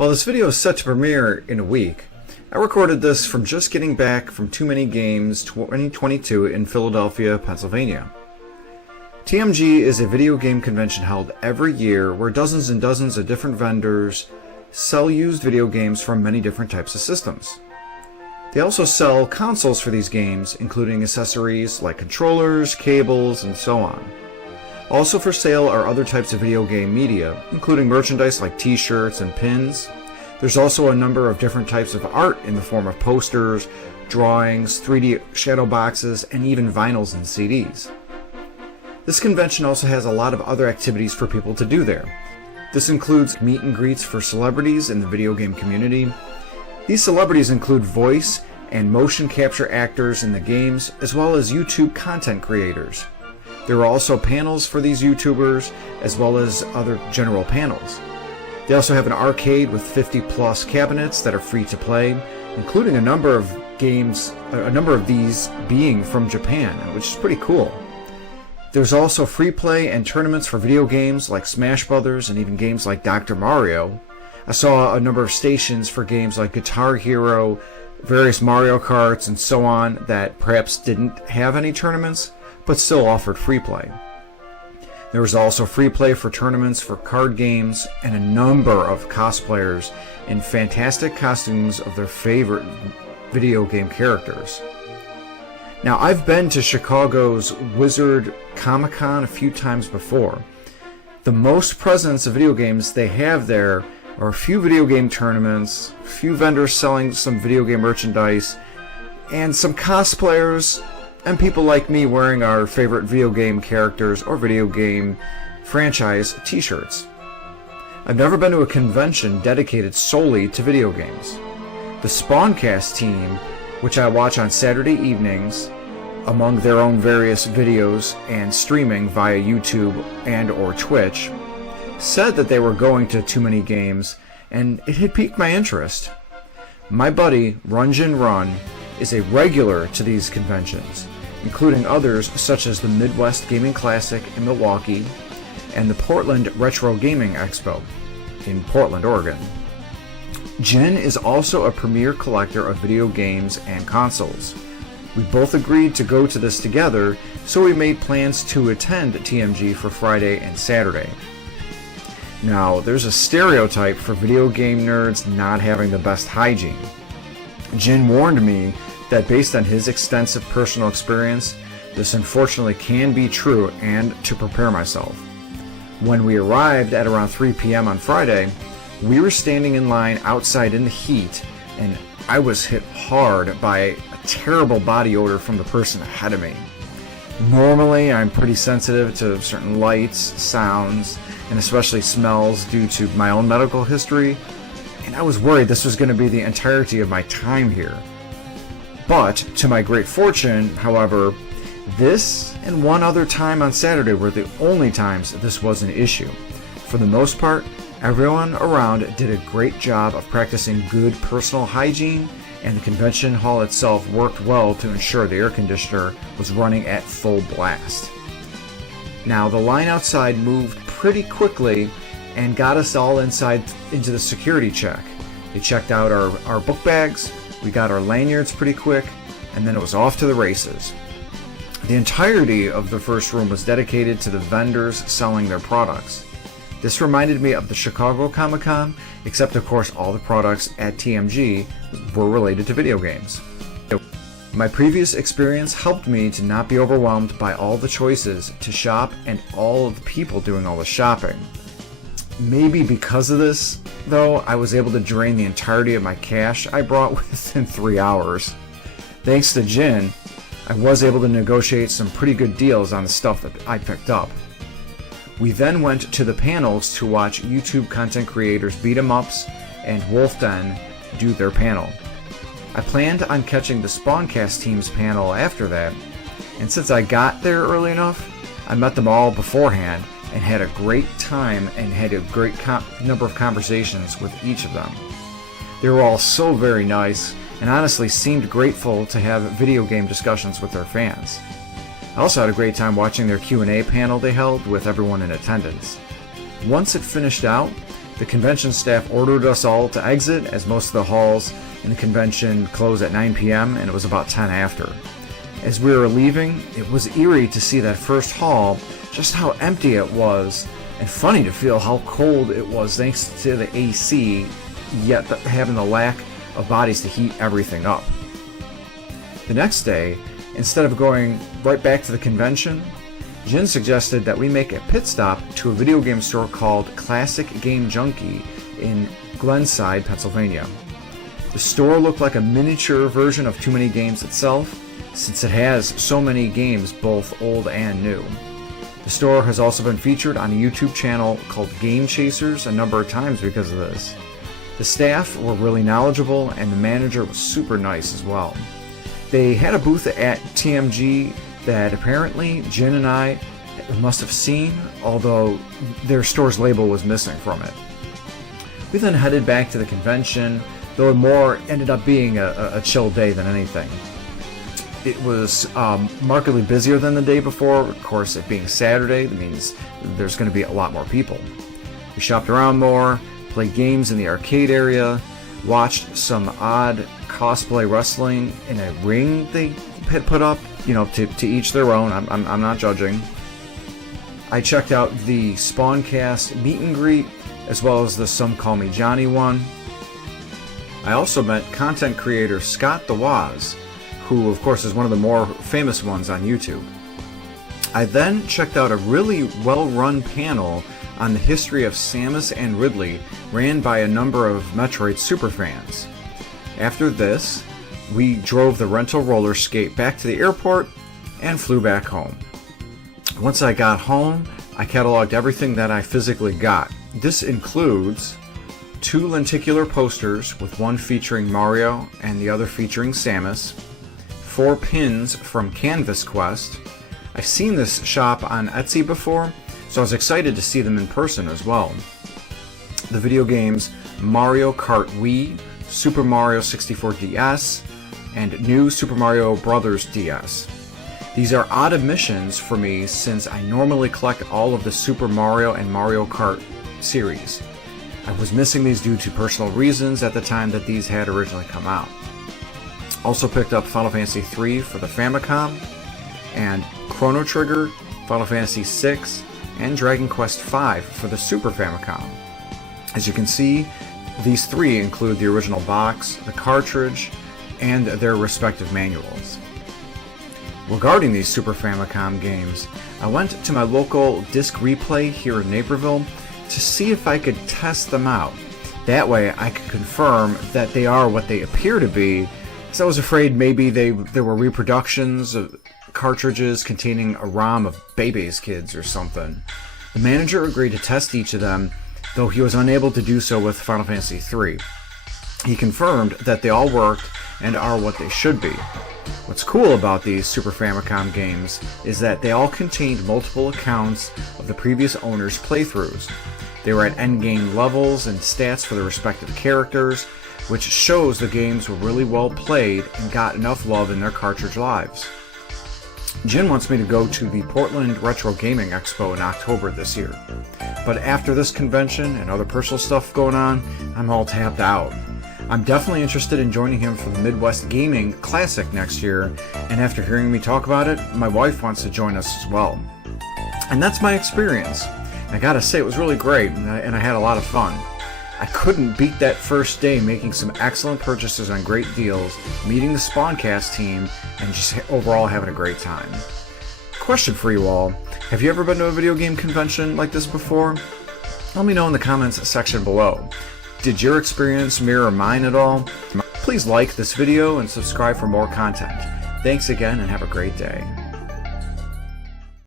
While this video is set to premiere in a week, I recorded this from just getting back from Too Many Games 2022 in Philadelphia, Pennsylvania. TMG is a video game convention held every year where dozens and dozens of different vendors sell used video games from many different types of systems. They also sell consoles for these games, including accessories like controllers, cables, and so on. Also for sale are other types of video game media, including merchandise like t-shirts and pins. There's also a number of different types of art in the form of posters, drawings, 3D shadow boxes, and even vinyls and CDs. This convention also has a lot of other activities for people to do there. This includes meet and greets for celebrities in the video game community. These celebrities include voice and motion capture actors in the games, as well as YouTube content creators. There are also panels for these YouTubers, as well as other general panels. They also have an arcade with 50 plus cabinets that are free to play, including a number of games, a number of these being from Japan, which is pretty cool. There's also free play and tournaments for video games like Smash Brothers and even games like Dr. Mario. I saw a number of stations for games like Guitar Hero, various Mario Karts, and so on that perhaps didn't have any tournaments, but still offered free play. There was also free play for tournaments for card games and a number of cosplayers in fantastic costumes of their favorite video game characters. Now, I've been to Chicago's Wizard Comic-Con a few times before. The most presence of video games they have there are a few video game tournaments, a few vendors selling some video game merchandise, and some cosplayers and people like me wearing our favorite video game characters or video game franchise t-shirts. I've never been to a convention dedicated solely to video games. The Spawncast team, which I watch on Saturday evenings, among their own various videos and streaming via YouTube and or Twitch, said that they were going to Too Many Games, and it had piqued my interest. My buddy, Runjin Run, is a regular to these conventions, including others such as the Midwest Gaming Classic in Milwaukee and the Portland Retro Gaming Expo in Portland, Oregon. Jin is also a premier collector of video games and consoles. We both agreed to go to this together, so we made plans to attend TMG for Friday and Saturday. Now, there's a stereotype for video game nerds not having the best hygiene. Jin warned me that based on his extensive personal experience, this unfortunately can be true, and to prepare myself. When we arrived at around 3 p.m. on Friday, we were standing in line outside in the heat, and I was hit hard by a terrible body odor from the person ahead of me. Normally, I'm pretty sensitive to certain lights, sounds, and especially smells due to my own medical history, and I was worried this was going to be the entirety of my time here. But, to my great fortune, however, this and one other time on Saturday were the only times this was an issue. For the most part, everyone around did a great job of practicing good personal hygiene, and the convention hall itself worked well to ensure the air conditioner was running at full blast. Now, the line outside moved pretty quickly and got us all inside into the security check. They checked out our book bags, we got our lanyards pretty quick, and then it was off to the races. The entirety of the first room was dedicated to the vendors selling their products. This reminded me of the Chicago Comic-Con, except of course all the products at TMG were related to video games. My previous experience helped me to not be overwhelmed by all the choices to shop and all of the people doing all the shopping. Maybe because of this, though, I was able to drain the entirety of my cash I brought within 3 hours. Thanks to Jin, I was able to negotiate some pretty good deals on the stuff that I picked up. We then went to the panels to watch YouTube content creators Beat 'em Ups and Wolf Den do their panel. I planned on catching the Spawncast team's panel after that, and since I got there early enough, I met them all beforehand and had a great time and had a great number of conversations with each of them. They were all so very nice and honestly seemed grateful to have video game discussions with their fans. I also had a great time watching their Q&A panel they held with everyone in attendance. Once it finished out, The convention staff ordered us all to exit, as most of the halls in the convention close at 9 p.m. and it was about 10 after. As we were leaving, it was eerie to see that first hall, just how empty it was, and funny to feel how cold it was thanks to the AC, yet having the lack of bodies to heat everything up. The next day, instead of going right back to the convention, Jin suggested that we make a pit stop to a video game store called Classic Game Junkie in Glenside, Pennsylvania. The store looked like a miniature version of Too Many Games itself, since it has so many games, both old and new. The store has also been featured on a YouTube channel called Game Chasers a number of times because of this. The staff were really knowledgeable and the manager was super nice as well. They had a booth at TMG that apparently Jin and I must have seen, although their store's label was missing from it. We then headed back to the convention, though it more ended up being a chill day than anything. It was markedly busier than the day before. Of course, it being Saturday, that means there's going to be a lot more people. We shopped around more, played games in the arcade area, watched some odd cosplay wrestling in a ring they had put up, to each their own. I'm not judging. I checked out the Spawncast meet and greet, as well as the Some Call Me Johnny one. I also met content creator Scott the Waz, who of course is one of the more famous ones on YouTube. I then checked out a really well-run panel on the history of Samus and Ridley, ran by a number of Metroid superfans. After this, we drove the rental roller skate back to the airport and flew back home. Once I got home, I cataloged everything that I physically got. This includes 2 lenticular posters, with one featuring Mario and the other featuring Samus, 4 pins from CanvasQuest. I've seen this shop on Etsy before, so I was excited to see them in person as well. The video games Mario Kart Wii, Super Mario 64 DS, and New Super Mario Bros. DS. These are odd omissions for me since I normally collect all of the Super Mario and Mario Kart series. I was missing these due to personal reasons at the time that these had originally come out. Also picked up Final Fantasy III for the Famicom, and Chrono Trigger, Final Fantasy VI, and Dragon Quest V for the Super Famicom. As you can see, these 3 include the original box, the cartridge, and their respective manuals. Regarding these Super Famicom games, I went to my local disc replay here in Naperville to see if I could test them out. That way I could confirm that they are what they appear to be, because I was afraid maybe there were reproductions of cartridges containing a ROM of Bebe's Kids or something. The manager agreed to test each of them, though he was unable to do so with Final Fantasy III. He confirmed that they all worked and are what they should be. What's cool about these Super Famicom games is that they all contained multiple accounts of the previous owner's playthroughs. They were at endgame levels and stats for the respective characters, which shows the games were really well played and got enough love in their cartridge lives. Jin wants me to go to the Portland Retro Gaming Expo in October this year, but after this convention and other personal stuff going on, I'm all tapped out. I'm definitely interested in joining him for the Midwest Gaming Classic next year, and after hearing me talk about it, my wife wants to join us as well. And that's my experience. I gotta say, it was really great, and I had a lot of fun. I couldn't beat that first day making some excellent purchases on great deals, meeting the Spawncast team, and just overall having a great time. Question for you all, have you ever been to a video game convention like this before? Let me know in the comments section below. Did your experience mirror mine at all? Please like this video and subscribe for more content. Thanks again and have a great day.